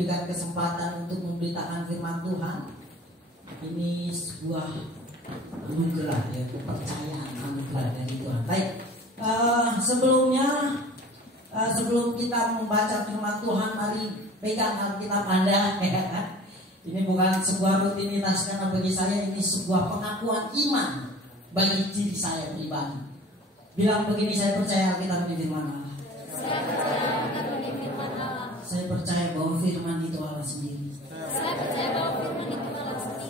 diberikan kesempatan untuk memberitakan firman Tuhan. Ini sebuah anugerah ya, kepercayaan, anugerah dari Tuhan. Baik, sebelum kita membaca firman Tuhan, mari pegang Alkitab Anda ya kan. Ini bukan sebuah rutinitas, karena bagi saya ini sebuah pengakuan iman bagi diri saya pribadi. Bilang begini, saya percaya Alkitab ini firman Allah. Saya percaya bahwa firman itu Allah sendiri.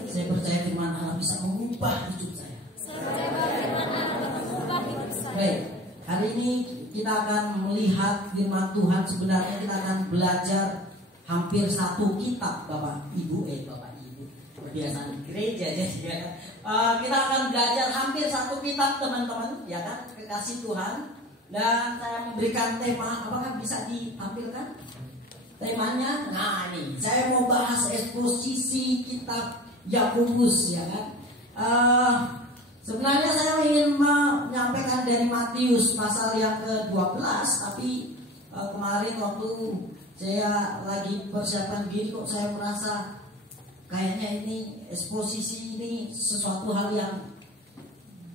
Saya percaya firman Allah bisa mengubah hidup saya. Baik, hari ini kita akan melihat firman Tuhan. Sebenarnya kita akan belajar hampir satu kitab, Bapak Ibu. Kebiasaan di gereja jadi ya. Kita akan belajar hampir satu kitab, teman-teman, ya kan, kekasih Tuhan. Dan saya memberikan tema, apakah bisa ditampilkan temanya? Nah, ini saya mau bahas eksposisi kitab Yakobus, ya kan. Sebenarnya saya ingin menyampaikan dari Matius pasal yang ke-12, tapi kemarin waktu saya lagi persiapan diri, kok saya merasa kayaknya ini eksposisi ini sesuatu hal yang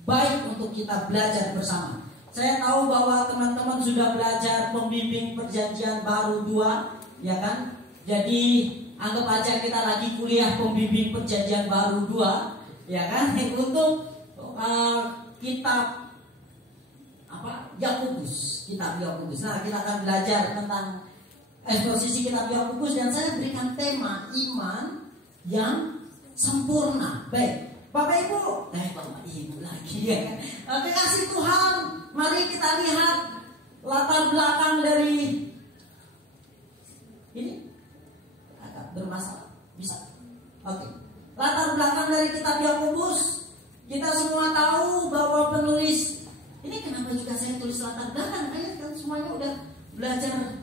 baik untuk kita belajar bersama. Saya tahu bahwa teman-teman sudah belajar pembimbing perjanjian baru 2, ya kan? Jadi anggap aja kita lagi kuliah pembimbing perjanjian baru 2, ya kan? Untuk kitab Yakobus, kitab Yakobus. Nah, kita akan belajar tentang eksposisi kitab Yakobus, dan saya berikan tema iman yang sempurna. Baik, Bapak Ibu, Bapak Ibu lagi ya. Kekasih Tuhan, mari kita lihat latar belakang dari ini. Agak bermasalah, bisa. Oke. Latar belakang dari kitab Yakobus, kita semua tahu bahwa penulis ini, kenapa juga saya tulis latar belakang? Kan semuanya udah belajar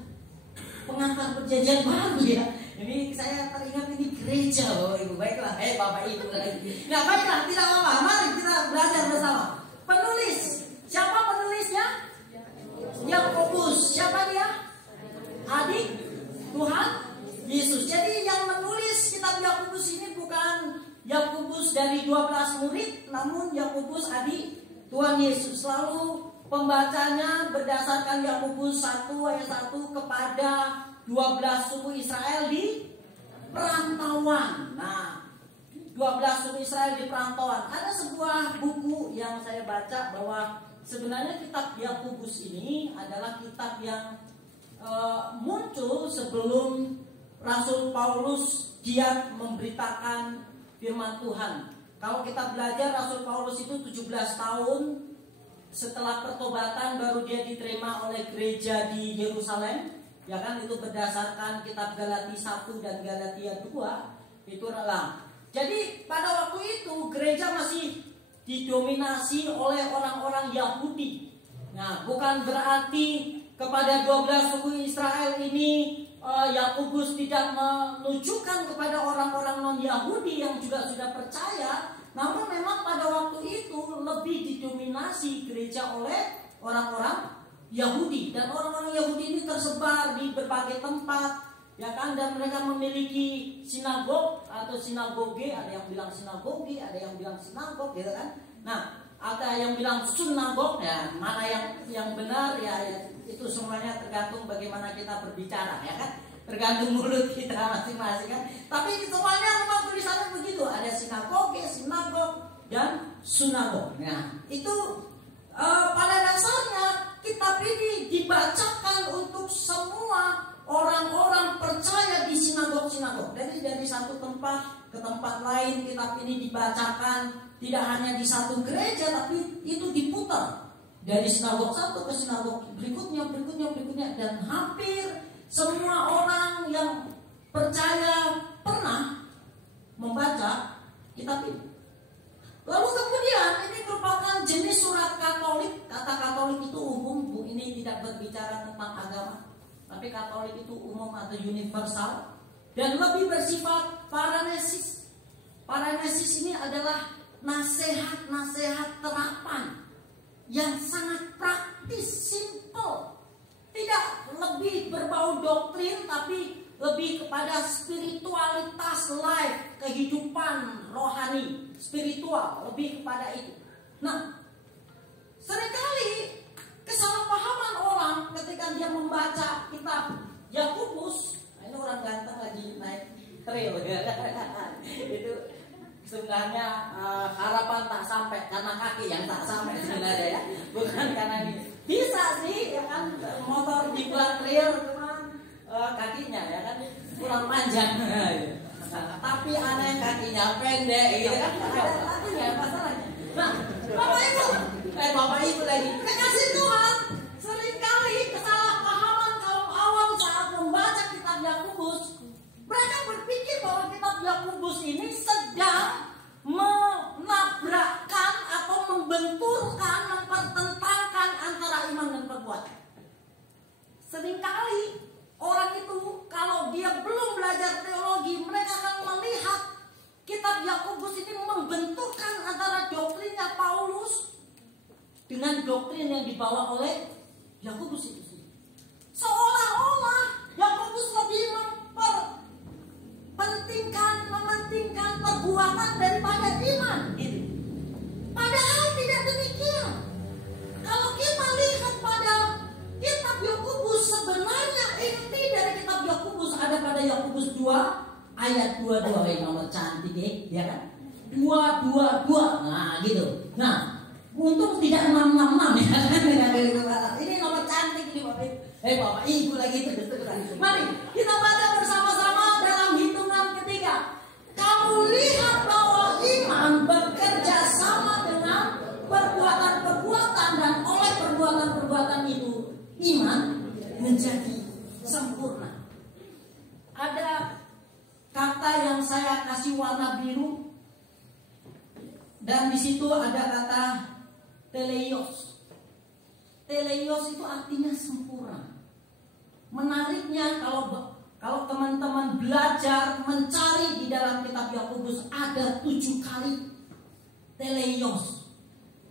pengantar perjanjian baru ya. Ini saya teringat ini gereja, Bapak Ibu. Baiklah, Bapak Ibu lagi. Nah, baiklah, tidak apa-apa. Mari kita belajar bersama. Penulis, siapa penulisnya? Yakobus. Siapa dia? Adik Tuhan Yesus. Jadi yang menulis kitab Yakobus ini bukan Yakobus dari 12 murid, namun Yakobus adik Tuhan Yesus. Lalu pembacanya berdasarkan Yakobus 1 ayat 1 kepada 12 suku Israel di perantauan. Nah, 12 suku Israel di perantauan. Ada sebuah buku yang saya baca bahwa sebenarnya kitab Yakobus ini adalah kitab yang muncul sebelum Rasul Paulus giat memberitakan firman Tuhan. Kalau kita belajar, Rasul Paulus itu 17 tahun setelah pertobatan baru dia diterima oleh gereja di Yerusalem. Ya kan, itu berdasarkan kitab Galatia 1 dan Galatia 2. Itu adalah. Jadi pada waktu itu gereja masih didominasi oleh orang-orang Yahudi. Nah, bukan berarti kepada 12 suku Israel ini Yakobus tidak menunjukkan kepada orang-orang non-Yahudi yang juga sudah percaya. Namun memang pada waktu itu lebih didominasi gereja oleh orang-orang Yahudi, dan orang-orang Yahudi ini tersebar di berbagai tempat, ya kan, dan mereka memiliki sinagog atau sinagoge, ada yang bilang sinagogi, ada yang bilang sinagog, gitu kan. Nah, ada yang bilang sunagog, ya, mana yang benar ya, itu semuanya tergantung bagaimana kita berbicara, ya kan, tergantung mulut kita masing-masing kan. Tapi semuanya memang tulisannya begitu, ada sinagoge, sinagog, dan sunagog. Nah, itu pada dasarnya kitab ini dibacakan untuk semua orang-orang percaya di sinagog-sinagog. Jadi dari satu tempat ke tempat lain kitab ini dibacakan, tidak hanya di satu gereja, tapi itu diputar dari sinagog satu ke sinagog berikutnya, dan hampir semua orang yang percaya pernah membaca kitab ini. Lalu kemudian ini merupakan jenis surat Katolik. Kata Katolik itu umum, Bu, ini tidak berbicara tentang agama, tapi Katolik itu umum atau universal dan lebih bersifat paranesis. Paranesis ini adalah nasihat-nasihat terapan yang sangat praktis, simple, tidak lebih berbau doktrin, tapi lebih kepada spiritualitas life, kehidupan rohani, spiritual, lebih kepada itu. Nah, seringkali kesalahpahaman orang ketika dia membaca kitab Yakobus. Ini orang ganteng lagi naik trail itu sebenarnya harapan tak sampai karena kaki yang tak sampai sebenarnya ya, bukan karena ini. Bisa sih ya kan, motor dibuat trail cuman kakinya ya kan kurang panjang. Tapi aneh kakinya pendek gitu kan, ada kakinya masalahnya. Nah, Bapak Ibu lagi kekasih Tuhan, seringkali kesalahpahaman kaum awam saat membaca kitab Yakobus. Mereka berpikir bahwa kitab Yakobus ini sedang menabrakkan atau membenturkan, mempertentangkan antara iman dan perbuatan. Seringkali orang itu kalau dia belum belajar teologi, mereka akan melihat kitab Yakobus ini membenturkan antara doktrinnya Paulus dengan doktrin yang dibawa oleh Yakobus itu. Seolah-olah Yakobus lebih mementingkan perbuatan daripada iman. Padahal tidak demikian. Kalau kita lihat pada kitab Yakobus, sebenarnya inti dari kitab Yakobus ada pada Yakobus 2 ayat 22. Nomor cantik ya kan? 222. Nah, gitu. Nah, untung tidak 666 ya kan? Ini nomor cantik ini Bapak Ibu. Bapak Ibu lagi terus-terusan. Mari kita baca bersama-sama dalam hitungan ketiga. Kamu lihat bahwa iman bekerja sama dengan perbuatan-perbuatan, dan oleh perbuatan-perbuatan itu iman menjadi sempurna. Ada kata yang saya kasih warna biru, dan di situ ada kata teleios. Teleios itu artinya sempurna. Menariknya kalau teman-teman belajar mencari di dalam kitab Yakobus, ada 7 kali teleios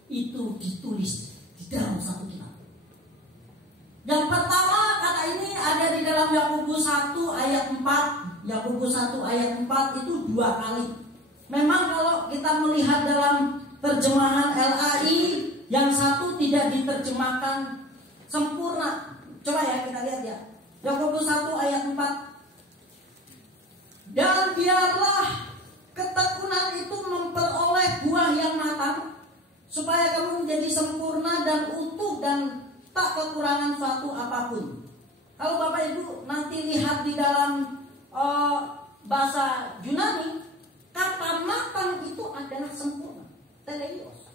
itu ditulis di dalam satu kitab. Yang pertama kata ini ada di dalam Yakobus 1 ayat 4. Yakobus 1 ayat 4 itu 2 kali. Memang kalau kita melihat dalam terjemahan LAI, yang satu tidak diterjemahkan sempurna. Coba ya kita lihat ya. Yakobus 1 ayat 4. Dan biarlah ketekunan itu memperoleh buah yang matang, supaya kamu menjadi sempurna dan utuh dan tak kekurangan suatu apapun. Kalau Bapak Ibu nanti lihat di dalam bahasa Yunani, kata matang itu adalah sempurna, teleios.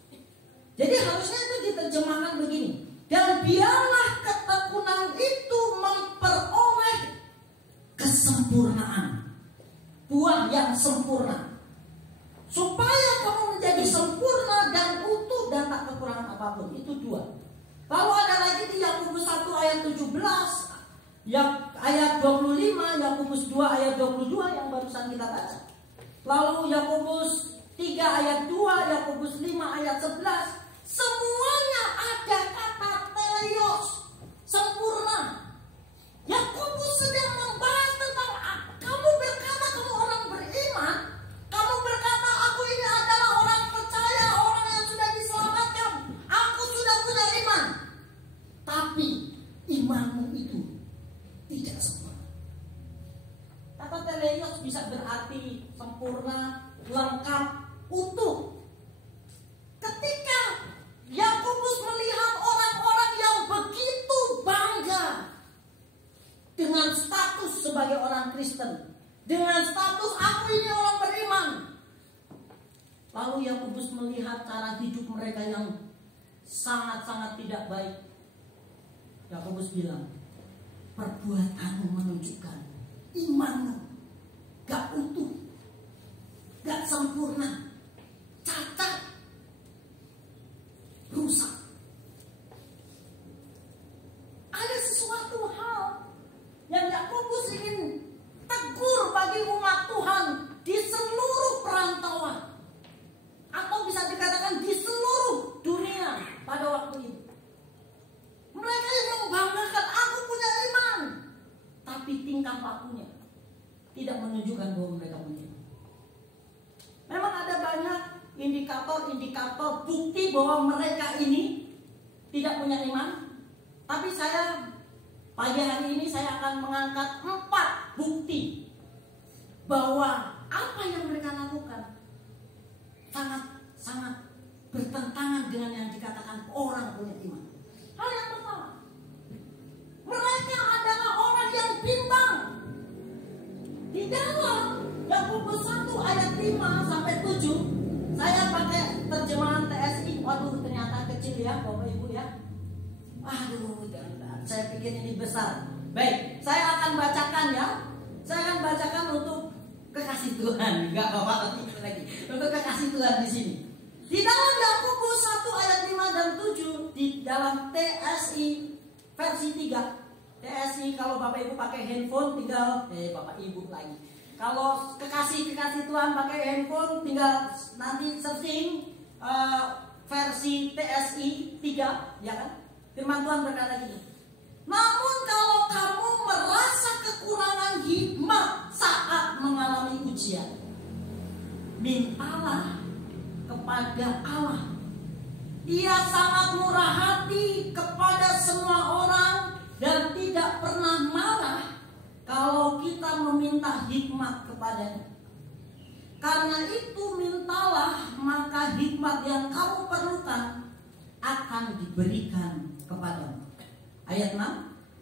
Jadi harusnya itu diterjemahkan begini. Dan biarlah ketekunan itu memperoleh kesempurnaan, buah yang sempurna, supaya kamu menjadi sempurna dan utuh dan tak kekurangan apapun. Itu 2. Lalu ada lagi di Yakobus 1 ayat 17, ayat 25, Yakobus 2 ayat 22 yang barusan kita baca. Lalu Yakobus 3 ayat 2, Yakobus 5 ayat 11. Semuanya ada kata teleios, sempurna. Yakobus sedang membahas tentang kamu berkata kamu orang beriman, kamu berkata aku ini adalah orang percaya, orang yang sudah diselamatkan, aku sudah punya iman. Tapi imanmu itu tidak sempurna. Kata teleios bisa berarti sempurna, lengkap, utuh. Ketika Yakobus melihat orang-orang yang begitu bangga dengan status sebagai orang Kristen, dengan status aku ini orang beriman, lalu Yakobus melihat cara hidup mereka yang sangat-sangat tidak baik. Yakobus bilang, perbuatanmu menunjukkan imanmu gak utuh, gak sempurna, cacat, rusak. Ada sesuatu hal yang Yakobus ingin tegur bagi umat Tuhan di seluruh perantauan, atau bisa dikatakan di seluruh dunia pada waktu itu. Mereka yang membanggakan aku punya iman, tapi tingkah lakunya tidak menunjukkan bahwa mereka punya iman. Memang ada banyak indikator-indikator bukti bahwa mereka ini tidak punya iman. Tapi pagi hari ini saya akan mengangkat 4 bukti bahwa apa yang mereka lakukan sangat bertentangan dengan yang dikatakan orang punya iman. Hal yang pertama, mereka adalah orang yang bimbang. Di dalam Yakobus 1 ayat 5 sampai 7, saya pakai terjemahan TSI. Waduh, ternyata kecil ya Bapak Ibu ya. Aduh, saya pikir ini besar. Baik, saya akan bacakan ya. Saya akan bacakan untuk kekasih Tuhan. Enggak apa-apa lagi. Untuk kekasih Tuhan di sini. Di dalam Yakobus 1 ayat 5 dan 7, di dalam TSI versi 3. TSI kalau Bapak Ibu pakai handphone tinggal Bapak Ibu lagi. Kalau kekasih Tuhan pakai handphone tinggal nanti searching versi TSI 3, ya kan? Firman Tuhan berkata gini. Namun kalau kamu merasa kekurangan hikmat saat mengalami ujian, mintalah kepada Allah. Ia sangat murah hati kepada semua orang dan tidak pernah marah kalau kita meminta hikmat kepadanya. Karena itu mintalah, maka hikmat yang kamu perlukan akan diberikan kepadamu. Ayat 6.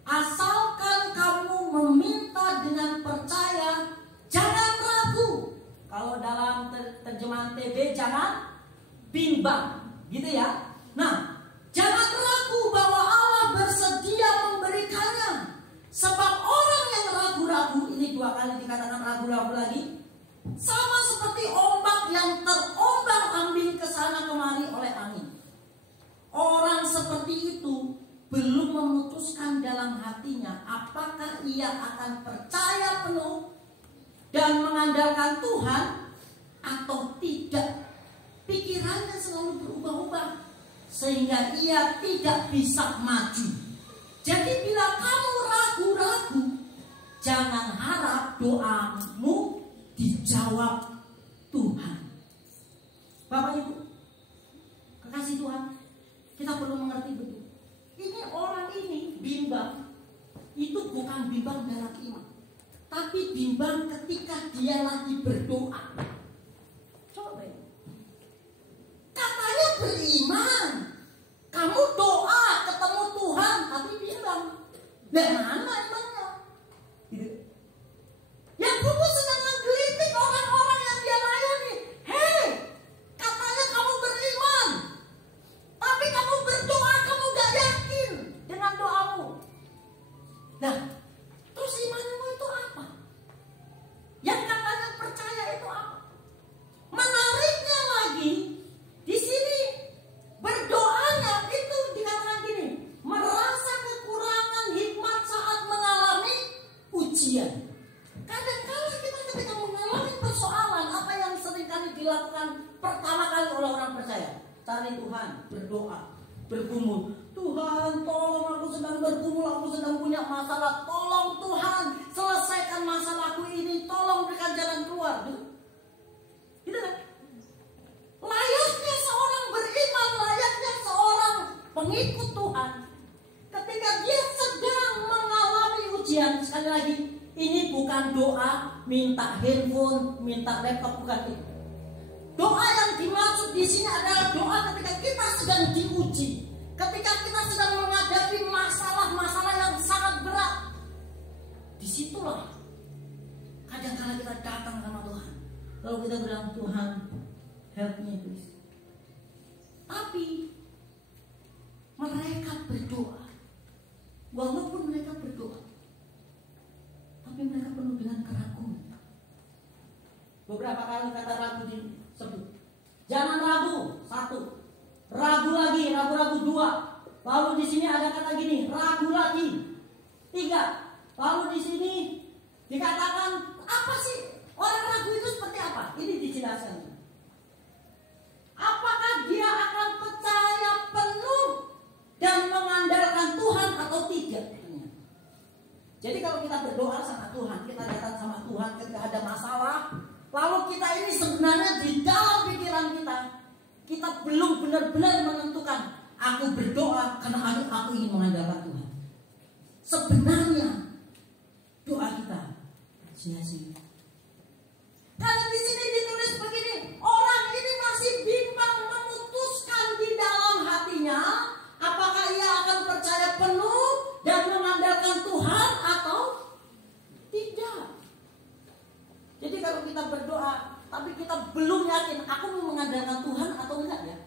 Asalkan kamu meminta dengan percaya, jangan ragu. Kalau dalam terjemahan TB jangan bimbang, gitu ya. Nah, jangan ragu bahwa Allah bersedia memberikannya. Sebab orang yang ragu-ragu, ini 2 kali dikatakan ragu-ragu lagi, sama seperti ombak yang terombang-ambing ke sana kemari oleh angin. Orang seperti itu belum memutuskan dalam hatinya apakah ia akan percaya penuh dan mengandalkan Tuhan atau tidak. Pikirannya selalu berubah-ubah sehingga ia tidak bisa maju. Jadi bila kamu ragu-ragu, jangan harap doamu dijawab Tuhan. Bapak Ibu, kekasih Tuhan, kita perlu mengerti betul. Ini orang ini bimbang. Itu bukan bimbang dalam iman, tapi bimbang ketika dia lagi berdoa. Coba ya. Katanya beriman, kamu doa ketemu Tuhan, tapi bimbang. Bagaimana imannya? Yakobus sedang menggelitik orang-orang yang dia layani. Hei, katanya kamu beriman, tapi kamu berdoa, kamu gak yakin dengan doamu. Nah, terus imanmu itu apa? Yang katanya percaya itu apa? Menariknya lagi, di sini berdoanya itu dikatakan gini, merasa kekurangan hikmat saat mengalami ujian. Kadang-kadang kita ketika mengalami persoalan, apa yang seringkali dilakukan pertama kali oleh orang percaya? Cari Tuhan, berdoa, bergumul. Tuhan, tolong, aku sedang bergumul, aku sedang punya masalah. Tolong Tuhan, selesaikan masalahku ini. Tolong berikan jalan keluar. Gitu kan? Layaknya seorang beriman, layaknya seorang pengikut Tuhan, ketika dia sedang mengalami ujian. Sekali lagi, ini bukan doa minta handphone, minta laptop, bukan itu. Doa yang dimaksud di sini adalah doa ketika kita sedang diuji, ketika kita sedang menghadapi masalah-masalah yang sangat berat. Disitulah kadang-kadang kita datang sama Tuhan. Lalu kita bilang, Tuhan, help me please. Tapi mereka berdoa. Walaupun mereka berdoa, tapi mereka penuh dengan keraguan. Beberapa kali kata ragu disebut. Jangan ragu, 1. Ragu lagi, ragu-ragu 2. Lalu di sini ada kata gini, ragu lagi. 3. Lalu di sini dikatakan apa sih? Orang ragu itu seperti apa? Ini dijelaskan. Apakah dia akan percaya penuh dan mengandalkan Tuhan atau tidak? Jadi kalau kita berdoa sama Tuhan, kita datang sama Tuhan, ketika Lalu kita ini sebenarnya di dalam pikiran kita belum benar-benar menentukan, aku berdoa karena aku ingin mengandalkan Tuhan. Sebenarnya doa kita sia-sia. Karena di sini ditulis begini, orang ini masih bimbang memutuskan di dalam hatinya apakah ia akan percaya penuh dan mengandalkan Tuhan atau tidak. Jadi kalau kita berdoa tapi kita belum yakin aku mau mengandalkan Tuhan atau enggak ya.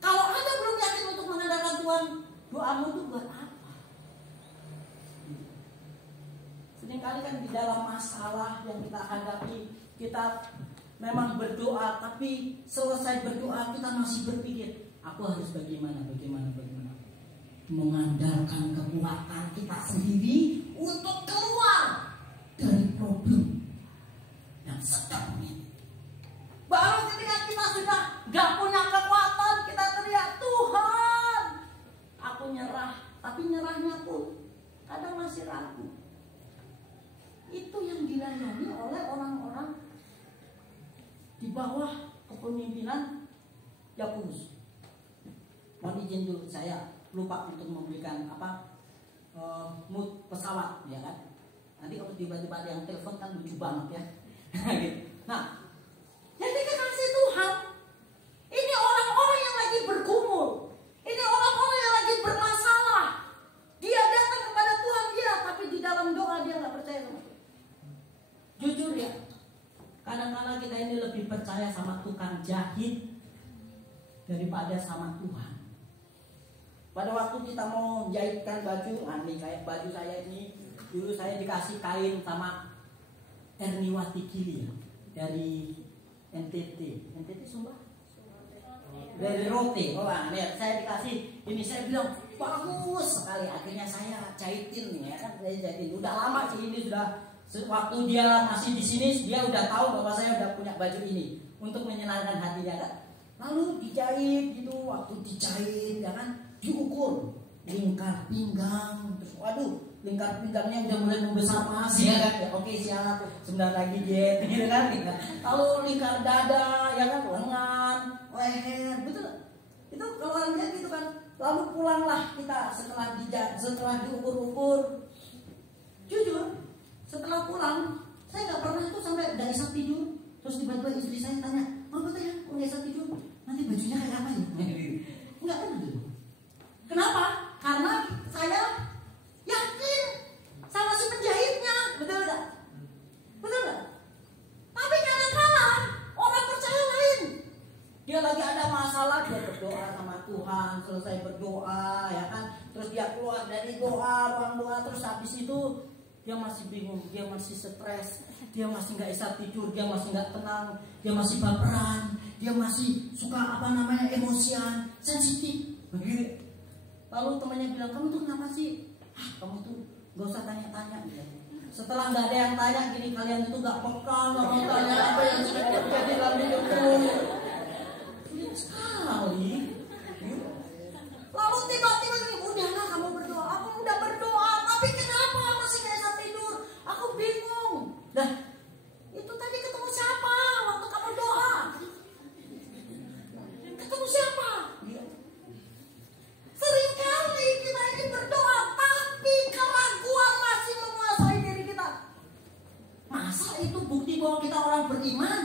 Kalau Anda belum yakin untuk mengandalkan Tuhan, doamu itu buat apa? Seringkali kan di dalam masalah yang kita hadapi, kita memang berdoa, tapi selesai berdoa kita masih berpikir, aku harus bagaimana. Mengandalkan kekuatan kita sendiri untuk keluar dari problem yang sedang ini. Baru ketika kita sudah gak punya kekuatan, kita teriak, Tuhan, aku nyerah. Tapi nyerahnya pun kadang masih ragu. Itu yang dilayani oleh orang-orang di bawah kepemimpinan Yakobus. Mohon izin dulu, saya lupa untuk memberikan mood pesawat, ya kan? Nanti kalau tiba-tiba ada yang telepon kan lucu banget ya. Nah, jadi kekasih Tuhan, ini orang-orang yang lagi bergumul, ini orang-orang yang lagi bermasalah. Dia datang kepada Tuhan dia, tapi di dalam doa dia nggak percaya sama Tuhan. Jujur ya, kadang-kadang kita ini lebih percaya sama tukang jahit daripada sama Tuhan. Pada waktu kita mau jahitkan baju, nih kayak baju saya ini, dulu saya dikasih kain sama Erniwati Kili dari NTT Sumba, dari Rote. Saya dikasih ini, saya bilang bagus sekali. Akhirnya saya jahitin nih, ya kan, saya jahitin. Udah lama sih ini, sudah waktu dia masih di sini dia udah tahu bahwa saya udah punya baju ini untuk menyenangkan hatinya kan. Lalu dijahit gitu, waktu dijahit ya kan, diukur lingkar pinggang, terus waduh lingkar pinggangnya udah mulai membesar mas ya kan, ya oke siap, sebentar lagi jet gitu kan. Lalu lingkar dada ya kan, lengan, leher, betul. Itu kalau orang lihat gitu kan. Lalu pulanglah kita setelah diukur-ukur. Jujur, setelah pulang saya nggak pernah tuh sampai nggak bisa tidur. Terus tiba-tiba istri saya tanya, apa tuh ya, kok nggak bisa tidur? Nanti bajunya kayak apa ya? Nggak pernah tuh. Kenapa? Karena saya yakin sama si penjahitnya, betul nggak? Betul nggak? Tapi kadang-kadang orang percaya lain. Dia lagi ada masalah, dia berdoa sama Tuhan, selesai berdoa, ya kan? Terus dia keluar dari ruang doa, terus habis itu dia masih bingung, dia masih stres, dia masih nggak bisa tidur, dia masih nggak tenang, dia masih baperan, dia masih suka emosian, sensitif. Begitu. Lalu temannya bilang, kamu tuh kenapa sih? Kamu tuh gak usah tanya-tanya. Setelah nggak ada yang tanya gini, kalian itu nggak peka, nggak mau tanya apa yang sudah terjadi dalam hidupku. Sulit sekali. Lalu tiba-tiba gini, udahlah kamu berdoa, aku udah berdoa, tapi kenapa masih nggak bisa tidur? Aku bingung. Nah, itu tadi ketemu siapa waktu kamu doa? Ketemu siapa? Seringkali kita ini berdoa, tapi keraguan masih menguasai diri kita. Masa itu bukti bahwa kita orang beriman?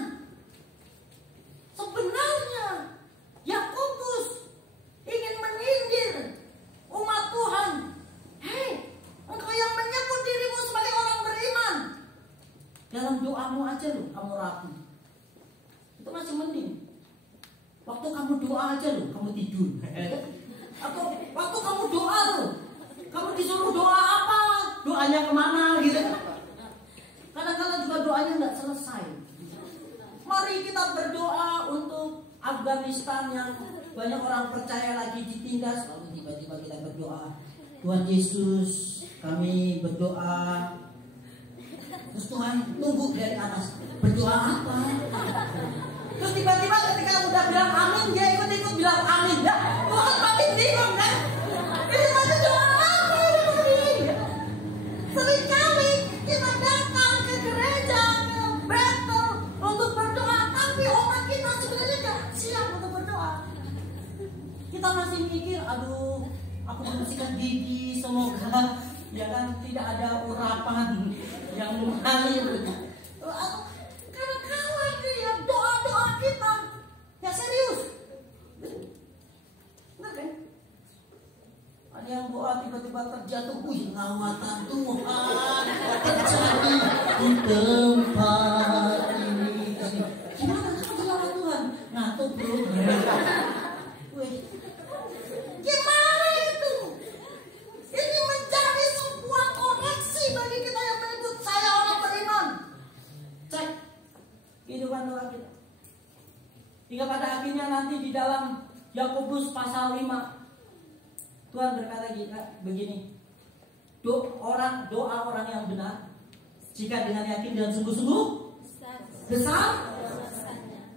Sebenarnya Yakobus ingin menyindir umat Tuhan. Hei, engkau yang menyebut dirimu sebagai orang beriman, dalam doamu aja loh kamu ragu. Itu masih mending. Waktu kamu doa aja loh kamu tidur. Atau waktu kamu doa tuh, kamu disuruh doa apa? Doanya kemana gitu? Kadang-kadang juga doanya nggak selesai. Mari kita berdoa untuk Afghanistan yang banyak orang percaya lagi ditindas. Lalu tiba-tiba kita berdoa, Tuhan Yesus, kami berdoa. Terus Tuhan tunggu dari atas, berdoa apa? Terus tiba-tiba ketika udah bilang amin, dia ikut-ikut bilang amin. Ya, Tuhan makin bingung kan? Ini masih doa apa ini? Seringkali kita datang ke gereja, ke battle untuk masih mikir, aduh, aku membersihkan gigi, semoga ya kan tidak ada urapan yang mengalir. Karena khawatir ya doa-doa kita, ya serius. Benar kan? Ada yang doa tiba-tiba terjatuh, ngawatan Tuhan terjadi di tempat ini. Gimana kamu ngawat Tuhan? Ngantuk bro. Gimana itu? Ini menjadi sebuah koreksi bagi kita yang menyebut saya orang beriman. Cek kehidupan doa kita. Hingga pada akhirnya nanti di dalam Yakobus pasal 5 Tuhan berkata begini, doa orang yang benar jika dengan yakin dan sungguh-sungguh besar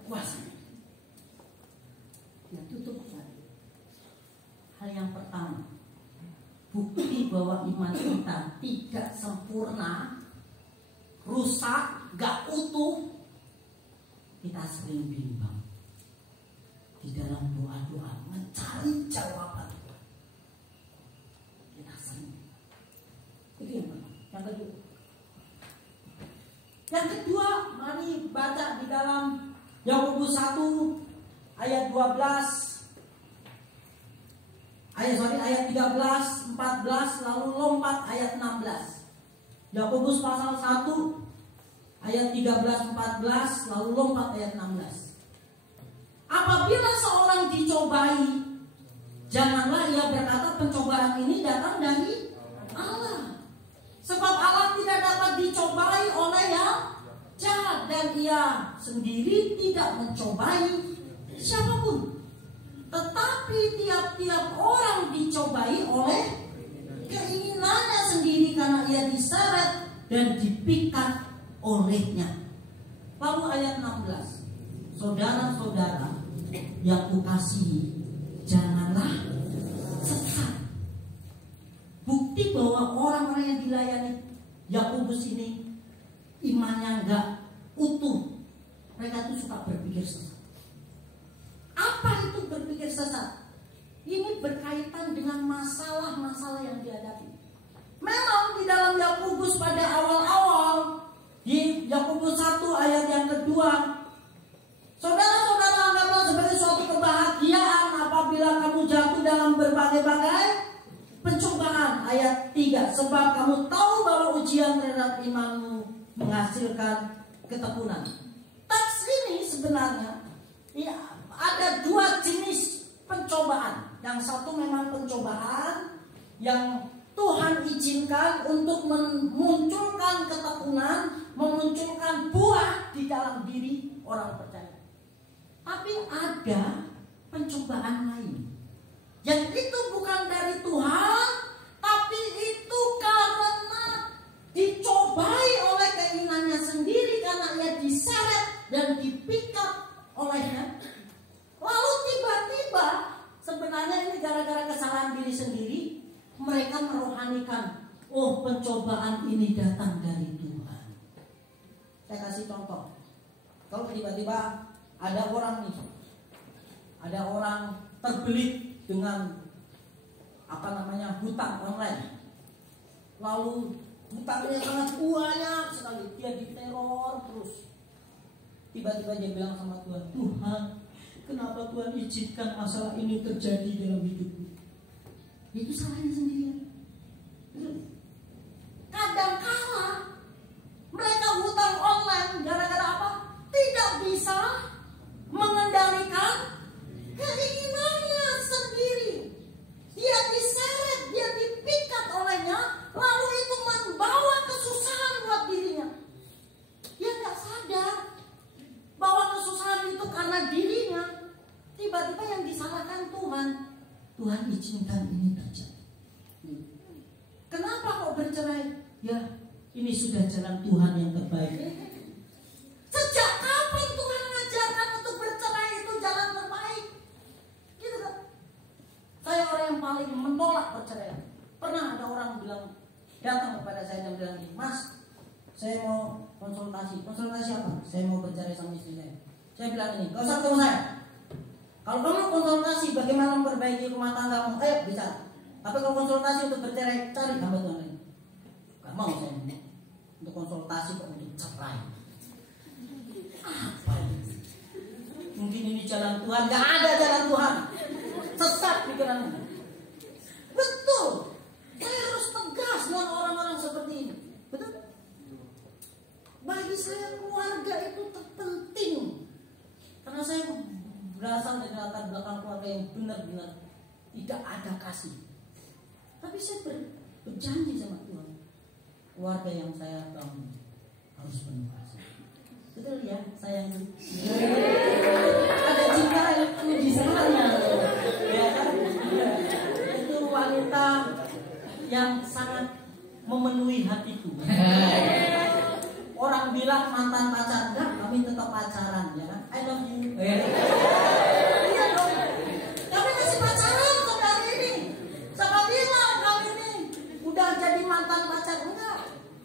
kuasanya. Ya, tutup lagi. Hal yang pertama, bukti bahwa iman kita tidak sempurna, rusak, gak utuh, kita sering bimbang di dalam doa-doa mencari jawaban. Kita sering. Itu yang pertama. Yang kedua, mari baca di dalam Yakobus 1 ayat 12 ayat 13, 14, lalu lompat ayat 16. Yakobus pasal 1 ayat 13, 14, lalu lompat ayat 16. Apabila seorang dicobai, janganlah ia berkata pencobaan ini datang dari Allah. Sebab Allah tidak dapat dicobai oleh yang jahat, dan ia sendiri tidak mencobai siapapun. Tetapi tiap-tiap orang dicobai oleh keinginannya sendiri, karena ia diseret dan dipikat olehnya. Lalu ayat 16, saudara-saudara yang kukasihi, janganlah sesat. Bukti bahwa orang-orang yang dilayani Yakobus ini imannya enggak utuh. Mereka itu suka berpikir sesat. Apa itu berpikir sesat? Ini berkaitan dengan masalah-masalah yang dihadapi. Memang di dalam Yakobus pada awal-awal, di Yakobus 1 ayat yang kedua, saudara-saudara, anggaplah sebagai suatu kebahagiaan apabila kamu jatuh dalam berbagai-bagai pencobaan. Ayat 3, sebab kamu tahu bahwa ujian terhadap imanmu menghasilkan ketekunan. Teks ini sebenarnya ya, ada dua jenis pencobaan. Yang satu memang pencobaan yang Tuhan izinkan untuk memunculkan ketekunan, memunculkan buah di dalam diri orang percaya. Tapi ada pencobaan lain yang itu bukan dari Tuhan, tapi itu karena dicobai oleh keinginannya sendiri, karena ia diseret dan dipikat olehnya. Lalu tiba-tiba, sebenarnya ini gara-gara kesalahan diri sendiri, mereka merohanikan, oh pencobaan ini datang dari Tuhan. Saya kasih contoh. Kalau tiba-tiba ada orang nih, ada orang terbelit dengan hutang online. Lalu hutangnya sangat banyak sekali, dia diteror terus. Tiba-tiba dia bilang sama Tuhan, Tuhan, kenapa Tuhan izinkan masalah ini terjadi dalam hidupku? Itu salahnya sendiri. Kadang-kala mereka hutang online gara-gara apa? Tidak bisa mengendalikan keinginannya sendiri. Dia diseret, dia dipikat olehnya, lalu itu membawa kesusahan buat dirinya. Dia nggak sadar bahwa kesusahan itu karena dirinya. Tiba-tiba yang disalahkan Tuhan. Tuhan izinkan ini terjadi. Kenapa kok bercerai? Ya, ini sudah jalan Tuhan yang terbaik. Sejak kapan Tuhan mengajarkan untuk bercerai itu jalan terbaik? Gitu kan? Saya orang yang paling menolak perceraian. Pernah ada orang datang kepada saya dan bilang, Mas, saya mau konsultasi. Konsultasi apa? Saya mau bercerai sama istri saya. Saya bilang ini, gak usah ketemu saya. Kalau kamu konsultasi bagaimana memperbaiki rumah tanggamu, ayo bicara. Tapi kalau konsultasi untuk bercerai, cari hamba Tuhan lain. Gak mau saya untuk konsultasi kok untuk cerai. Apa ini? Mungkin ini jalan Tuhan, gak ada jalan Tuhan. Sesat pikiranmu. Betul. Saya harus tegas dengan orang-orang seperti ini. Betul? Bagi saya keluarga itu terpenting. Karena saya berasal dari latar belakang keluarga yang benar-benar tidak ada kasih. Tapi saya berjanji sama Tuhan, keluarga yang saya bangun harus penuh kasih. Betul ya, sayang. Ada cinta itu di sananya, ya kan? Itu wanita yang sangat memenuhi hatiku. Orang bilang mantan pacar, enggak, kami tetap pacaran, ya kan? I love you. Iya dong. Kami masih pacaran sampai hari ini. Siapa bilang kami ini udah jadi mantan pacar? Enggak.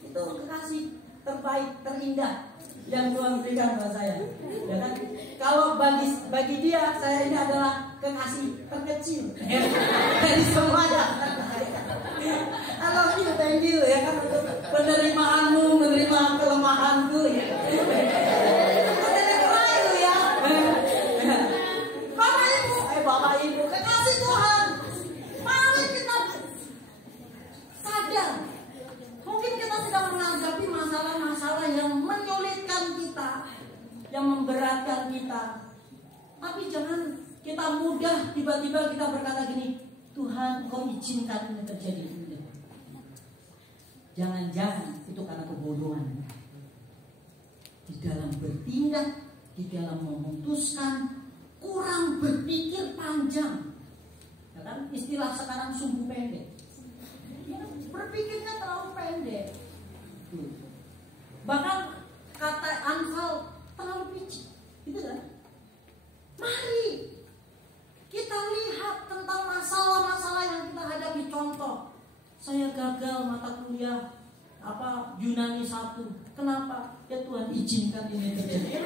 Itu kekasih terbaik, terindah yang Tuhan berikan buat saya. Ya kan? Kalau bagi dia, saya ini adalah kekasih terkecil dari semuanya. I love you, thank you, ya kan, untuk penerimaanmu, menerima kelemahanku, ya. Bapak Ibu, kekasih Tuhan, mari kita sadar. Mungkin kita sedang menghadapi masalah-masalah yang menyulitkan kita, yang memberatkan kita. Tapi jangan kita mudah tiba-tiba kita berkata gini, Tuhan, Kau izinkan ini terjadi. Jangan-jangan itu karena kebodohan. Di dalam bertindak, di dalam memutuskan, kurang berpikir panjang. Ya kan? Istilah sekarang sumbu pendek. Ya, berpikirnya terlalu pendek. Bahkan kata Anfal terlalu picik. Gitu kan? Mari kita lihat tentang masalah-masalah yang kita hadapi. Contoh, saya gagal mata kuliah Yunani 1. Kenapa? Ya Tuhan izinkan ini terjadi.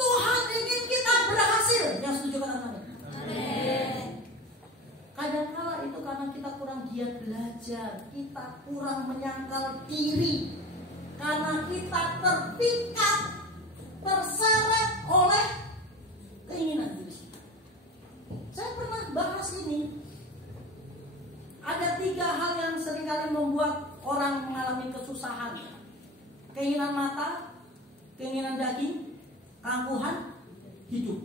Tuhan ingin kita berhasil. Yang setuju kata-kata? Kadang-kala itu karena kita kurang giat belajar, kita kurang menyangkal diri, karena kita terpikat, terseret oleh keinginan diri. Saya pernah bahas ini. Ada 3 hal yang seringkali membuat orang mengalami kesusahan. Keinginan mata, keinginan daging, keangkuhan hidup.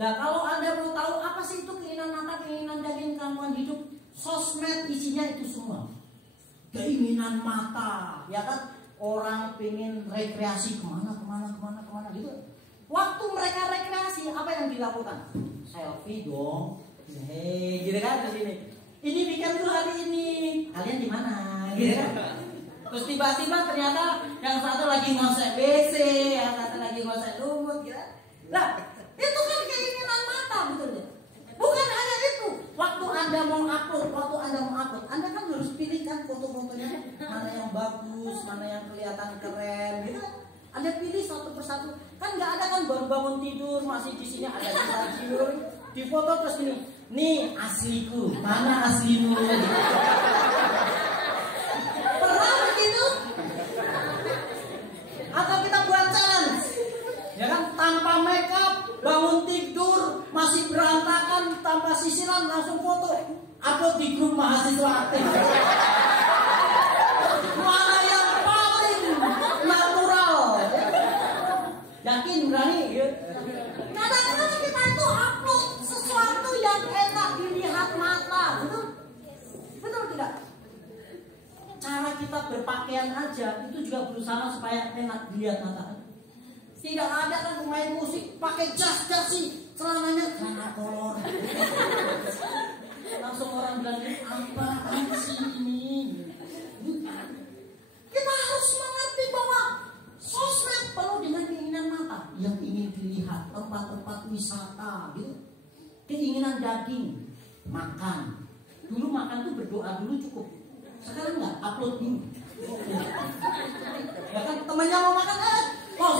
Nah, kalau Anda mau tahu apa sih itu keinginan mata, keinginan daging, keangkuhan hidup, sosmed isinya itu semua. Keinginan mata, ya kan? Orang pengen rekreasi kemana gitu. Waktu mereka rekreasi, apa yang dilakukan? Selfie dong. Gitu kan di sini. Ini weekend tuh hari ini. Kalian di mana? Gitu kan? Terus tiba-tiba ternyata yang satu lagi ngosek WC, yang satu lagi ngosek lumut, gitu. Nah, itu kan keinginan mata, betul ya? Bukan hanya itu. Waktu Anda mau upload, Anda kan harus pilih kan foto-fotonya mana yang bagus, mana yang kelihatan keren, gitu. Anda pilih satu persatu. Kan nggak ada kan baru bangun tidur masih di sini ada tidur, di foto terus ini. Nih asliku, mana aslimu? Pernah begitu? Atau kita buat challenge, ya kan, tanpa makeup, bangun tidur masih berantakan, tanpa sisiran langsung foto, upload di grup mahasiswa aktif. Mana yang paling natural? Yakin berani? Kadang-kadang kita itu upload sesuatu yang enak dilihat mata, betul? Betul tidak? Cara kita berpakaian aja itu juga berusaha supaya enak dilihat mata. Tidak ada kan pemain musik pakai jas sih, celananya celana kolor. Langsung orang bilang apaan sih ini? Kita harus mengerti bahwa sosmed penuh dengan keinginan mata yang ingin dilihat, tempat-tempat wisata, gitu. Keinginan daging, makan. Dulu makan tuh berdoa dulu cukup. Sekarang enggak, upload dulu. Ya kan temannya mau makan, pos.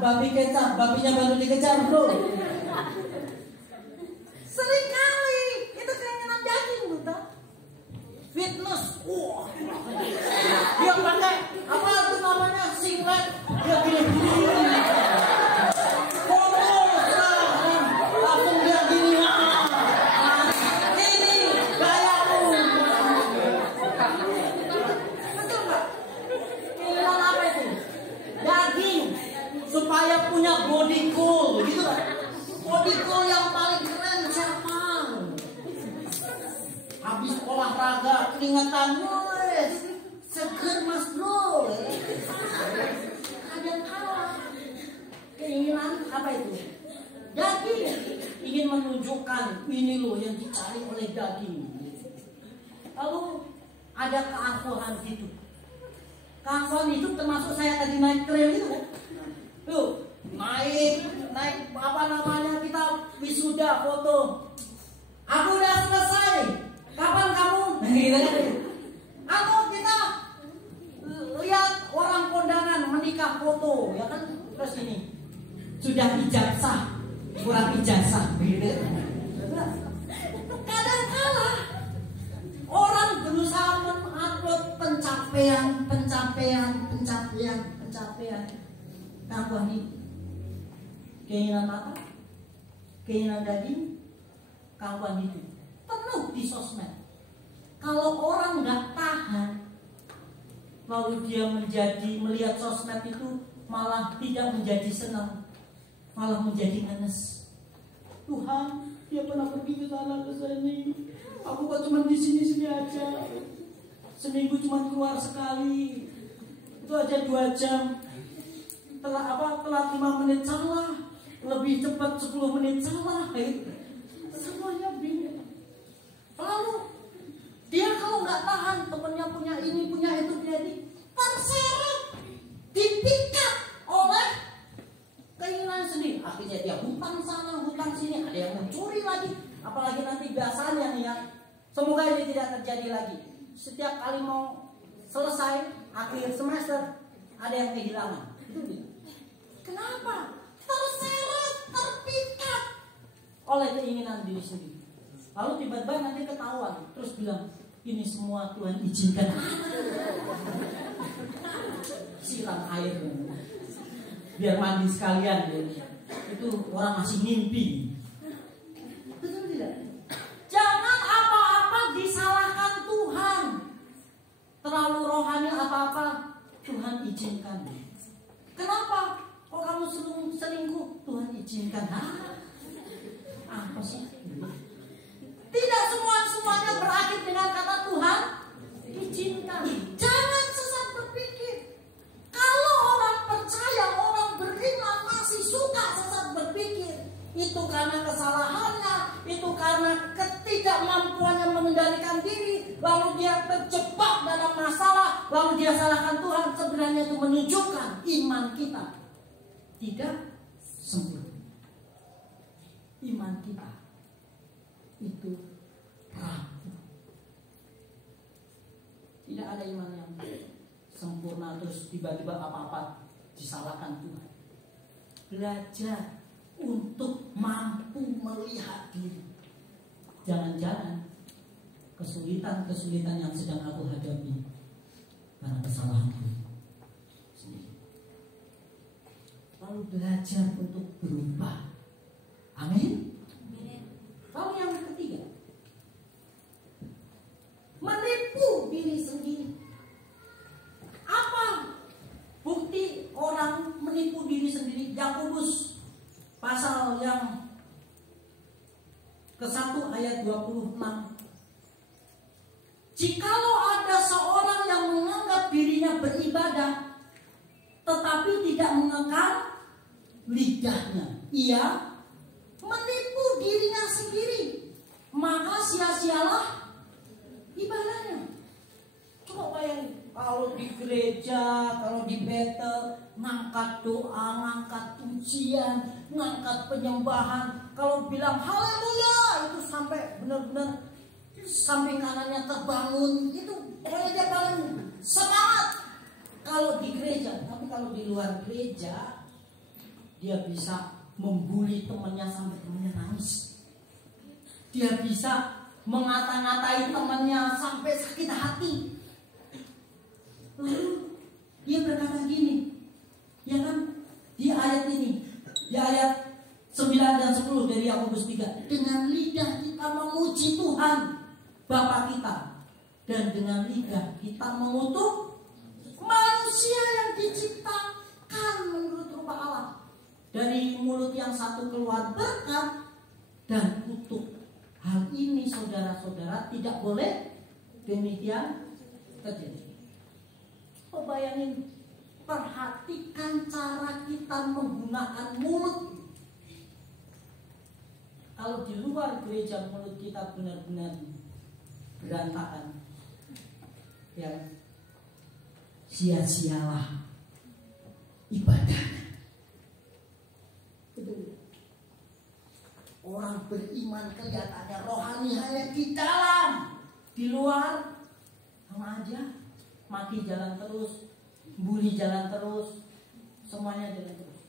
babi kecap, babinya baru dikejar bro. Sering kali itu keinginan daging buta. Fitness, dia pakai apa itu namanya singlet, dia gini. Langsung dia gini. Ini gayaku. Betul nggak? Keinginan apa itu? Daging supaya punya body goal, gitu kan? Body goal yang paling keren siapa? Habis olahraga keringetan, seger mas bro. Ada kalah. Keinginan apa itu? Daging ingin menunjukkan ini loh yang dicari oleh daging. Lalu ada keangkuhan hidup. Keangkuhan hidup termasuk saya tadi naik trail itu. Tuh, naik apa namanya, kita wisuda foto. Aku udah selesai. Kapan kamu? Atau kita lihat orang kondangan menikah foto, ya kan? Terus ini sudah ijazah, kurang ijazah, begitu. Kadang-kala orang berusaha mengupload pencapaian. Keangkuhan itu. Keinginan apa? Keinginan daging, keangkuhan itu. Penuh di sosmed. Kalau orang nggak tahan, lalu dia melihat sosmed itu malah tidak menjadi senang, malah menjadi ngenes. Tuhan, dia pernah pergi ke sana ke sini. Aku kok cuma di sini aja. Seminggu cuma keluar sekali. Itu aja 2 jam. Telat 5 menit salah, lebih cepat 10 menit salah. Semuanya bingung. Lalu dia kalau nggak tahan, temennya punya ini, punya itu, terseret, dipikat oleh keinginan sendiri. Akhirnya dia hutang sana, hutang sini, ada yang mencuri lagi. Apalagi nanti biasanya nih ya, semoga ini tidak terjadi lagi. Setiap kali mau selesai akhir semester, ada yang kehilangan. Itu dia. Kenapa? Terseret, terpikat oleh keinginan diri sendiri. Lalu tiba-tiba nanti ketahuan, terus bilang, ini semua Tuhan izinkan. Siram air, biar mandi sekalian. Itu orang masih mimpi. Betul tidak? Jangan apa-apa disalahkan Tuhan. Terlalu rohani apa-apa Tuhan izinkan. Kenapa? Kok kamu selingkuh? Tuhan izinkan. Apa sih? Tidak semuanya berakhir dengan kata Tuhan izinkan. Jangan sesat berpikir. Kalau orang percaya, orang beriman masih suka sesat berpikir, itu karena kesalahannya, itu karena ketidakmampuannya mengendalikan diri, lalu dia terjebak dalam masalah, lalu dia salahkan Tuhan. Sebenarnya itu menunjukkan iman kita tidak sempurna. Iman kita itu rapuh. Tidak ada iman yang sempurna terus tiba-tiba apa-apa disalahkan Tuhan. Belajar untuk mampu melihat diri. Jangan-jangan kesulitan yang sedang aku hadapi karena kesalahanku sendiri. Lalu belajar untuk berubah. Amin. Lalu yang ketiga, menipu diri sendiri. Apa bukti orang menipu diri sendiri? Yakobus pasal yang ke-1 ayat 26. Jikalau ada seorang yang menganggap dirinya beribadah tetapi tidak mengekang lidahnya, ia menipu dirinya sendiri, maka sia-sialah ibadahnya. Coba bayangin, kalau di gereja, kalau di Betel, ngangkat doa, ngangkat pujian, ngangkat penyembahan, kalau bilang haleluya, itu sampai benar-benar samping kanannya terbangun, itu dia paling semangat kalau di gereja. Tapi kalau di luar gereja, dia bisa membuli temannya sampai temannya nangis. Dia bisa mengata-ngatai temannya sampai sakit hati. Lalu dia berkata gini, ya kan, di ayat ini, di ayat 9 dan 10 dari Yakobus 3, dengan lidah kita memuji Tuhan Bapa kita, dan dengan lidah kita mengutuk manusia yang diciptakan menurut rupa Allah. Dari mulut yang satu keluar berkat dan kutuk. Hal ini saudara-saudara tidak boleh demikian terjadi. Oh, bayangin, perhatikan cara kita menggunakan mulut. Kalau di luar gereja mulut kita benar-benar berantakan, ya sia-sialah ibadahnya. Orang beriman kelihatannya rohani hanya di dalam, di luar sama aja, maki jalan terus, bully jalan terus, semuanya jalan terus.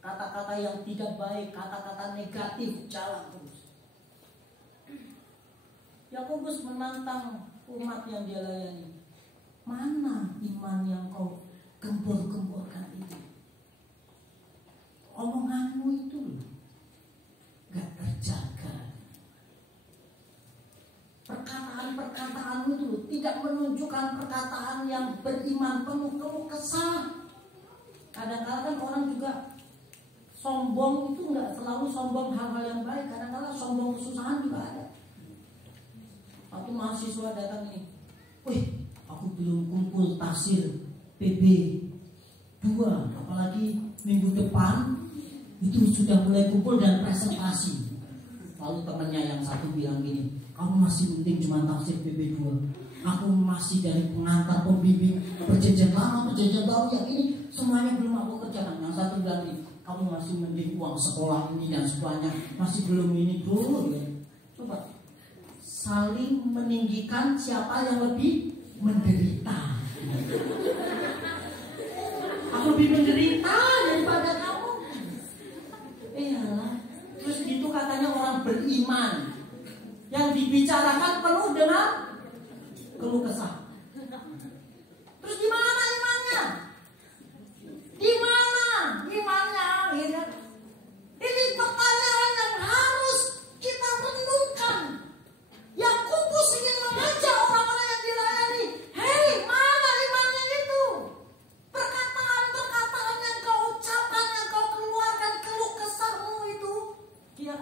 Kata-kata yang tidak baik, kata-kata negatif jalan terus. Yakobus menantang umat yang dia layani. Mana iman yang kau gembor-gemborkan itu? Omonganmu itu gak terjaga. Perkataan-perkataanmu itu tidak menunjukkan perkataan yang beriman, penuh keluh kesah. Kadang-kadang orang juga sombong itu nggak selalu sombong hal-hal yang baik. Kadang-kadang sombong kesusahan juga ada. Waktu mahasiswa datang ini, wih, aku belum kumpul tafsir PB 2, apalagi minggu depan itu sudah mulai kumpul dan presentasi. Lalu temannya yang satu bilang gini, kamu masih penting cuma tafsir PB 2. Aku masih dari pengantar pembimbing perjanjian lama, perjanjian baru, yang ini semuanya belum aku kerjakan. Yang satu bilang gini, kamu masih mending uang sekolah ini dan sebagainya, masih belum ini dulu. Ya. Coba saling meninggikan siapa yang lebih menderita. Aku lebih menderita daripada kamu. Iyalah. Terus gitu katanya orang beriman, yang dibicarakan penuh dengan keluh kesah. Terus di mana imannya? Di mana imannya? Ini pertanyaan yang harus kita renungkan. Yakobus ingin mengajak orang-orang yang dilayani, hei, mana imannya itu? Perkataan-perkataan yang kau ucapkan, yang kau keluarkan, keluh kesahmu itu, ya,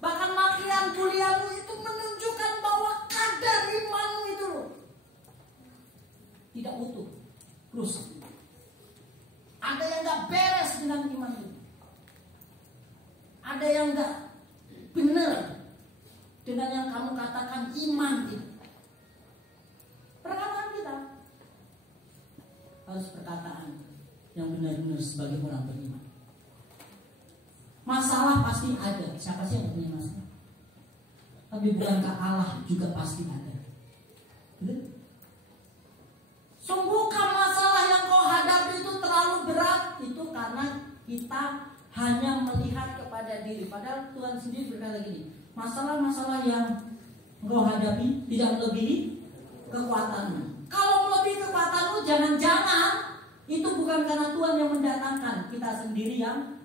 bahkan makian bulianmu itu menunjukkan bahwa kadar imanmu itu tidak utuh, rusak. Ada yang gak beres dengan iman itu. Ada yang gak benar dengan yang kamu katakan iman itu. Perkataan kita harus perkataan yang benar-benar sebagai orang beriman. Masalah pasti ada. Siapa sih yang punya masalah? Tapi bukankah Allah juga pasti ada? Betul? Sungguhkah masalah yang kau hadapi itu terlalu berat? Itu karena kita hanya melihat kepada diri. Padahal Tuhan sendiri berkata gini, masalah-masalah yang kau hadapi tidak melebihi kekuatanmu. Kalau melebihi kekuatanmu, jangan-jangan itu bukan karena Tuhan yang mendatangkan, kita sendiri yang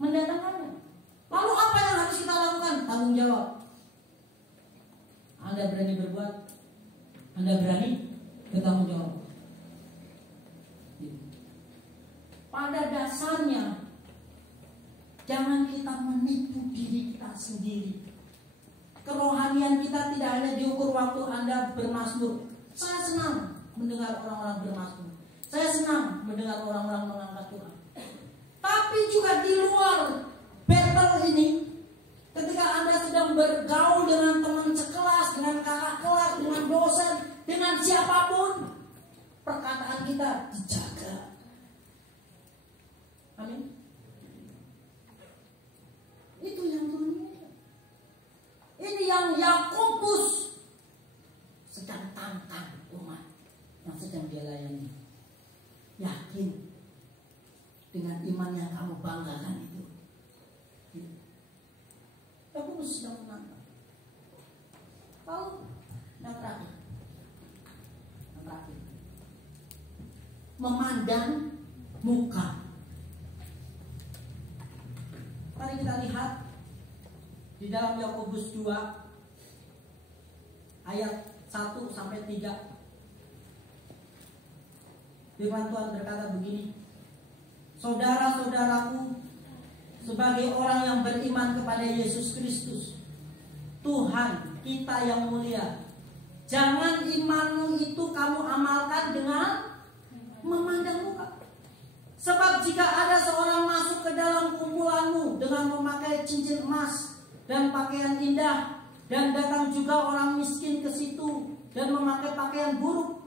mendatangkannya. Lalu apa yang harus kita lakukan? Tanggung jawab. Anda berani berbuat, Anda berani bertanggung jawab. Pada dasarnya, jangan kita menipu diri kita sendiri. Kerohanian kita tidak hanya diukur waktu Anda bermazmur. Saya senang mendengar orang-orang bermazmur. Saya senang mendengar orang-orang mengangkat Tuhan. Tapi juga di luar battle ini, ketika Anda sedang bergaul dengan teman sekelas, dengan kakak kelas, dengan dosen, dengan siapapun, perkataan kita dijaga. Amin. Itu yang Tuhan inginkan. Ini yang Yakobus sedang tantang umat yang sedang dia layani. Yakin dengan iman yang kamu banggakan itu. Yakobus sedang menantang. Lalu yang terakhir, memandang muka. Mari kita lihat di dalam Yakobus 2 ayat 1 sampai 3. Firman Tuhan berkata begini, saudara-saudaraku, sebagai orang yang beriman kepada Yesus Kristus, Tuhan kita yang mulia, jangan imanmu itu kamu amalkan dengan memandang muka. Sebab jika ada seorang masuk ke dalam kumpulanmu dengan memakai cincin emas dan pakaian indah, dan datang juga orang miskin ke situ dan memakai pakaian buruk,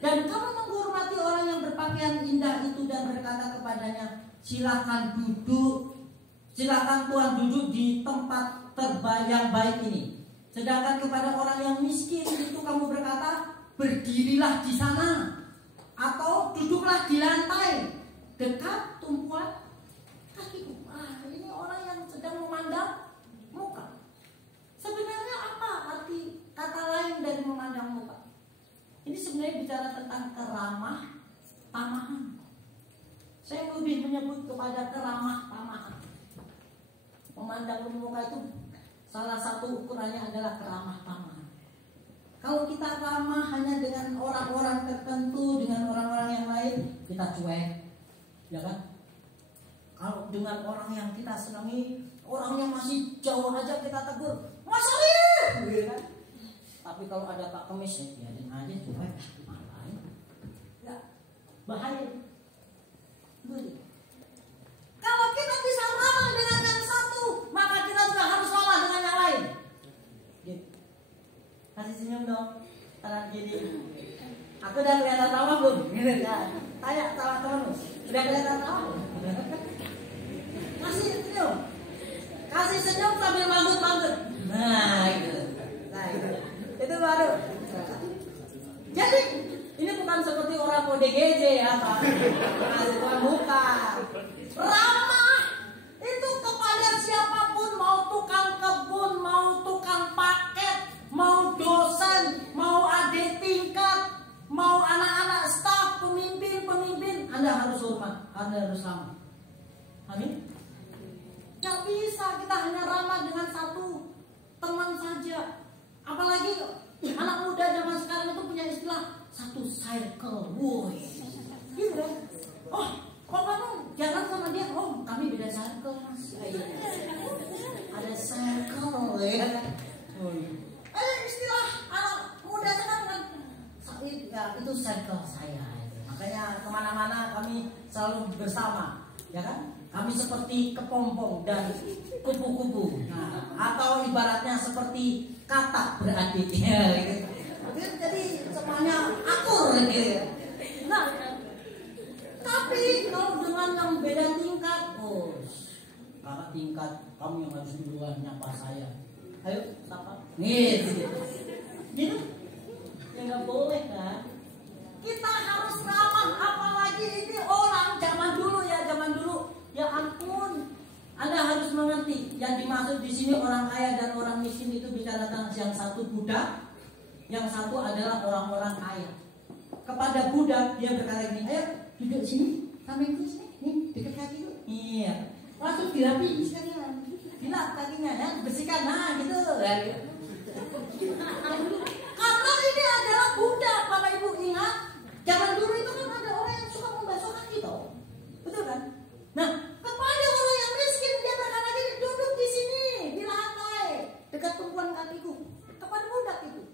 dan kamu menghormati orang yang berpakaian indah itu dan berkata kepadanya, silakan duduk, silakan Tuhan duduk di tempat yang baik ini. Sedangkan kepada orang yang miskin itu kamu berkata, berdirilah di sana atau duduklah di lantai dekat tumpuan kakiku. Ini orang yang sedang memandang muka. Sebenarnya apa arti kata lain dari memandang muka? Ini sebenarnya bicara tentang keramah tamahan. Saya lebih menyebut kepada keramah tamahan. Memandang muka itu salah satu ukurannya adalah keramah tamahan. Kalau kita ramah hanya dengan orang-orang tertentu, dengan orang-orang yang lain, kita cuek, ya kan? Kalau dengan orang yang kita senangi, orang yang masih jauh aja kita tegur, Mas Arif, ya kan? Tapi kalau ada Pak Kemis, ya biarin aja cuek, ngapain? Ya, bahaya. Begitu. Kalau kita bisa ramah dengan yang satu, maka kita juga harus ramah dengan yang lain. Gitu. Kasih senyum dong. Tahan gini. Aku udah kelihatan ramah belum? Gitu ya. Tanya sama temanmu. Udah kelihatan ramah belum? Kasih senyum. Kasih senyum sambil manggut-manggut. Nah itu. Nah itu. Itu baru. Jadi ini bukan seperti orang ODGJ ya Pak. Kasih muka. Ramah itu kepada siapapun, mau tukang kebun, mau tukang paket, mau dosen, mau adik tingkat, mau anak-anak staf, pemimpin, Anda harus hormat, Anda harus ramah. Amin. Gak bisa kita hanya ramah dengan satu teman saja. Apalagi anak muda zaman sekarang itu punya istilah satu circle, woi, gitu kan? Oh, kok kamu jalan sama dia? Oh, kami beda circle mas. Ada circle ya. Istilah anak muda sekarang kan, ya, itu circle saya. Makanya kemana-mana kami selalu bersama, ya kan? Kami seperti kepompong dan kupu-kupu, nah, atau ibaratnya seperti katak beradik, ya, gitu. Jadi semuanya akur, gitu. Nah, tapi kalau dengan yang beda tingkat, kakak tingkat, kamu yang harus duluan nyapa saya. Ayo, sapa. Gitu. Gitu. Ya nggak boleh kan? Kita harus ramah, apalagi ini orang zaman dulu ya, zaman dulu. Ya ampun, Anda harus mengerti yang dimaksud di sini orang kaya dan orang miskin itu bicara tentang yang satu budak, yang satu adalah orang-orang kaya. Kepada budak dia berkata gini, ayo duduk sini, samping sini, nih dekat kaki lu. Iya, langsung dirapi sekalian, dilap kakinya, ya bersihkan, nah gitu. Ya, gitu. Karena ini adalah budak, Bapak Ibu ingat, zaman dulu itu kan ada orang yang suka membasuh kaki toh, betul kan? Nah, kepada orang yang miskin dia berkata gini, duduk di sini, di lantai, dekat tumpuan kakiku. Kepada budak itu.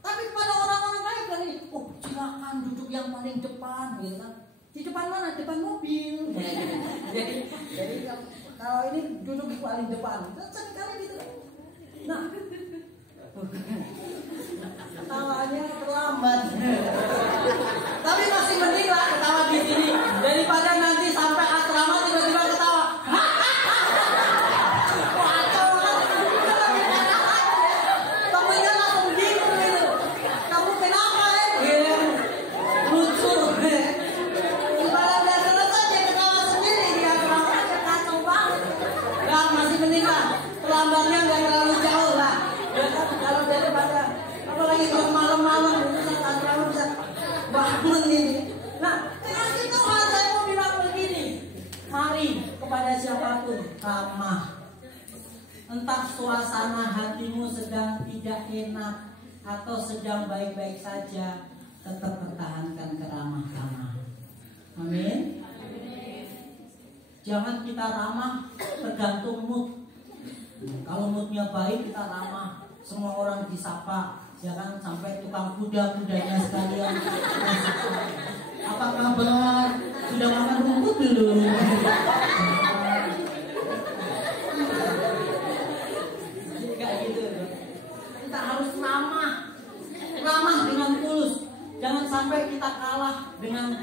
Tapi kepada orang-orang kaya bilang ini, oh silakan duduk yang paling depan, gitu kan? Di depan mana? Depan mobil. Jadi kalau ini duduk di paling depan, seringkali gitu. Nah, ketawanya terlambat. Tapi masih mending lah ketawa di sini daripada nanti sampai asrama tiba-tiba ketawa. Kacau kan? Kamu ini langsung bingung gitu. Kamu kenapa lucu. Ibarat biasa saja ketawa bangun ini. Nah, kasih Tuhan saya mau bilang begini. Mari kepada siapapun ramah. Entah suasana hatimu sedang tidak enak atau sedang baik-baik saja, tetap pertahankan keramah-tamahan. Amin. Jangan kita ramah tergantung mood. Kalau moodnya baik kita ramah, semua orang disapa, jangan sampai tukang kuda-kudanya sekalian. Apa kabar? Sudah makan rumput belum? Kayak gitu. Kita harus ramah dengan tulus. Jangan sampai kita kalah dengan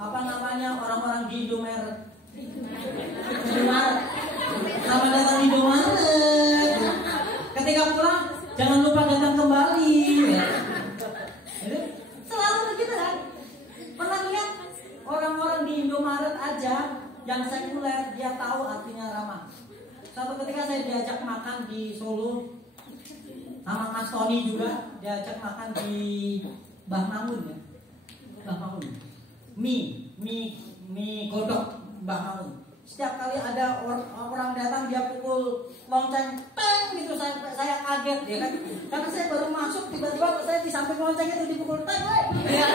orang-orang di Indomaret. Selamat datang di Indomaret. Ketika pulang jangan lupa datang kembali. Selalu begitu kan? Pernah lihat orang-orang di Indomaret aja yang sekuler, dia tahu artinya ramah. Suatu ketika saya diajak makan di Solo sama Mas Tony juga, diajak makan di Mbah Mangun ya. Mbah Mangun. Mie godok Mbah Mangun. Setiap kali ada orang datang dia pukul lonceng, teng gitu, saya kaget ya kan. Karena saya baru masuk, tiba-tiba saya di samping lonceng itu dipukul teng, ya.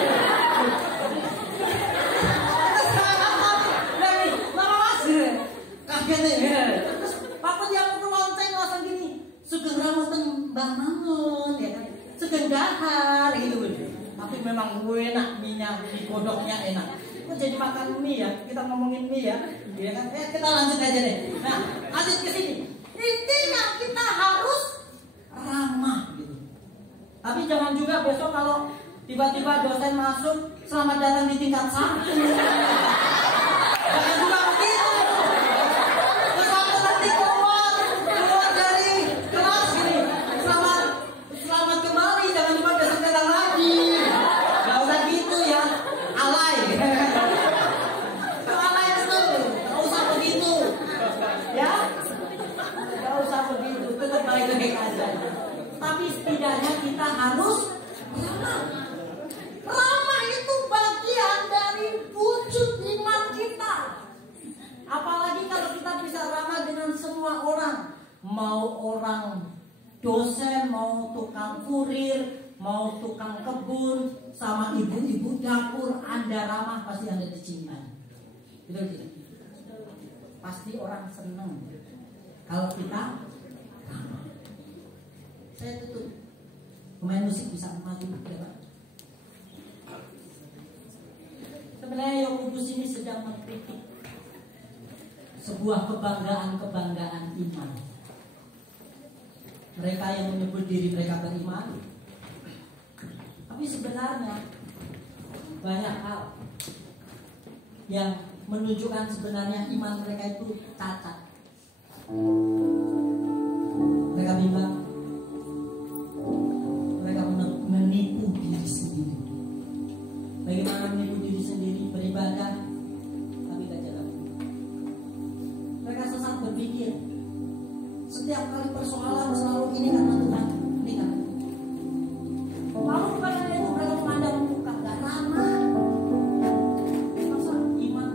Lama mas, kaget ya. Terus waktu dia pukul lonceng langsung gini, sugeng rawuh Mbah Mangun ya kan. Sugeng dahar gitu. Tapi memang enak minyak, mie kodoknya enak. Kok jadi makan mie ya? Kita ngomongin mie ya, ya kan? Kita lanjut aja deh. Nah, lanjut ke sini. Intinya kita harus ramah gitu. Tapi jangan juga besok kalau tiba-tiba dosen masuk, selamat datang di tingkat 1. Jangan juga begitu. Selamat nanti keluar dari kelas gini. Selamat kembali, jangan lupa besok datang lagi. Gak usah gitu ya, alay. Tapi setidaknya kita harus ramah itu bagian dari wujud iman kita. Apalagi kalau kita bisa ramah dengan semua orang, mau orang dosen, mau tukang kurir, mau tukang kebun, sama ibu-ibu dapur, Anda ramah pasti Anda dicintai. Betul tidak? Pasti orang senang kalau kita ramah. Saya tutup. Pemain musik bisa maju ya Pak. Sebenarnya Yakobus ini sedang mengkritik sebuah kebanggaan iman. Mereka yang menyebut diri mereka beriman, tapi sebenarnya banyak hal yang menunjukkan sebenarnya iman mereka itu cacat. Mereka bimbang, mereka menipu diri sendiri. Bagaimana menipu diri sendiri? Beribadah tapi tidak jalan. Mereka sesat berpikir setiap kali persoalan selalu ini karena Tuhan, ini karena Tuhan. Lalu bukan itu mereka memandang muka, gak ramah. Masa iman,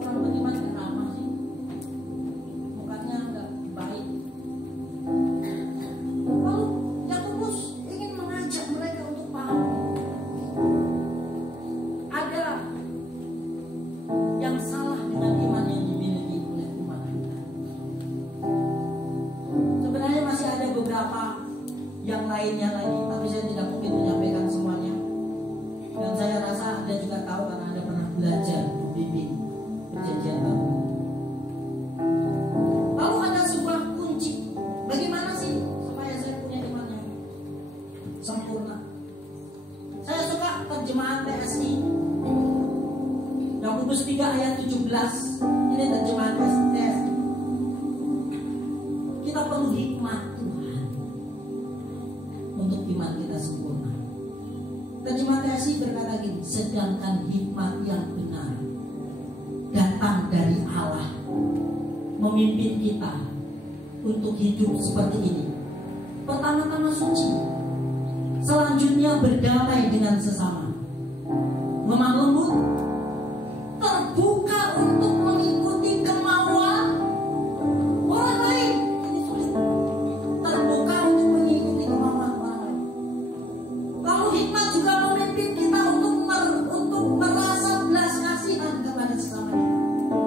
orang beriman gak ramah sih? Mukanya gak baik. Lalu Yakobus ingin mengajak mereka untuk paham. Ada yang salah dengan iman yang dimiliki oleh umat kita. Sebenarnya masih ada beberapa yang lainnya lagi, tapi saya tidak mungkin menyampaikan semuanya. Dan saya rasa Anda juga tahu karena Anda pernah belajar bimbing perjanjian baru. Lalu ada sebuah kunci. Bagaimana sih supaya saya punya iman yang sempurna? Saya suka terjemahan TSI Yakobus 3 ayat 17. Ini terjemahan TSI. Kita perlu hikmat Tuhan untuk iman kita sempurna. Terjemahan TSI berkata gini, sedangkan hikmat yang benar datang dari Allah memimpin kita untuk hidup seperti ini. Pertama-tama suci, selanjutnya berdamai dengan sesama, lemah lembut, terbuka untuk mengikuti kemauan orang lain. Ini sulit. Terbuka untuk mengikuti kemauan orang lain. Lalu hikmat juga memimpin kita untuk merasa belas kasihan kepada sesama kita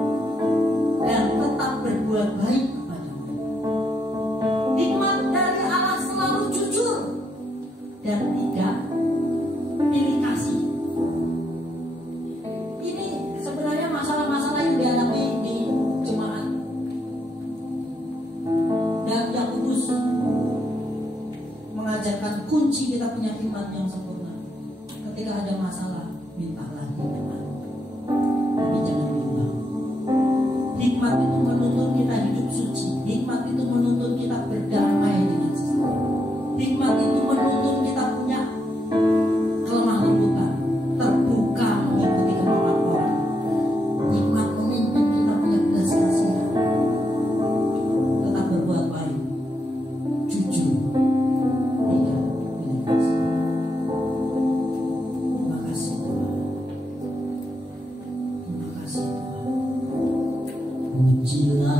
dan tetap berbuat baik kepada mereka. Hikmat dari Allah selalu jujur dan tidak pilih kasih. Ini sebenarnya masalah-masalah yang dihadapi di jemaat. Dan Yakobus mengajarkan kunci kita punya hikmat yang sempurna. Ketika ada masalah, mintalah hikmat, tapi jangan bimbang. Hikmat itu menuntun kita hidup suci. Hikmat itu menuntun kita berdamai dengan sesama. Hikmat itu menuntun kita punya kelemah lembutan, terbuka mengikuti kemauan orang. Hikmat memimpin kita punya belas kasihan, tetap berbuat baik, jujur, tidak pilih kasih. Terima kasih Tuhan. Terima kasih Tuhan. Pujilah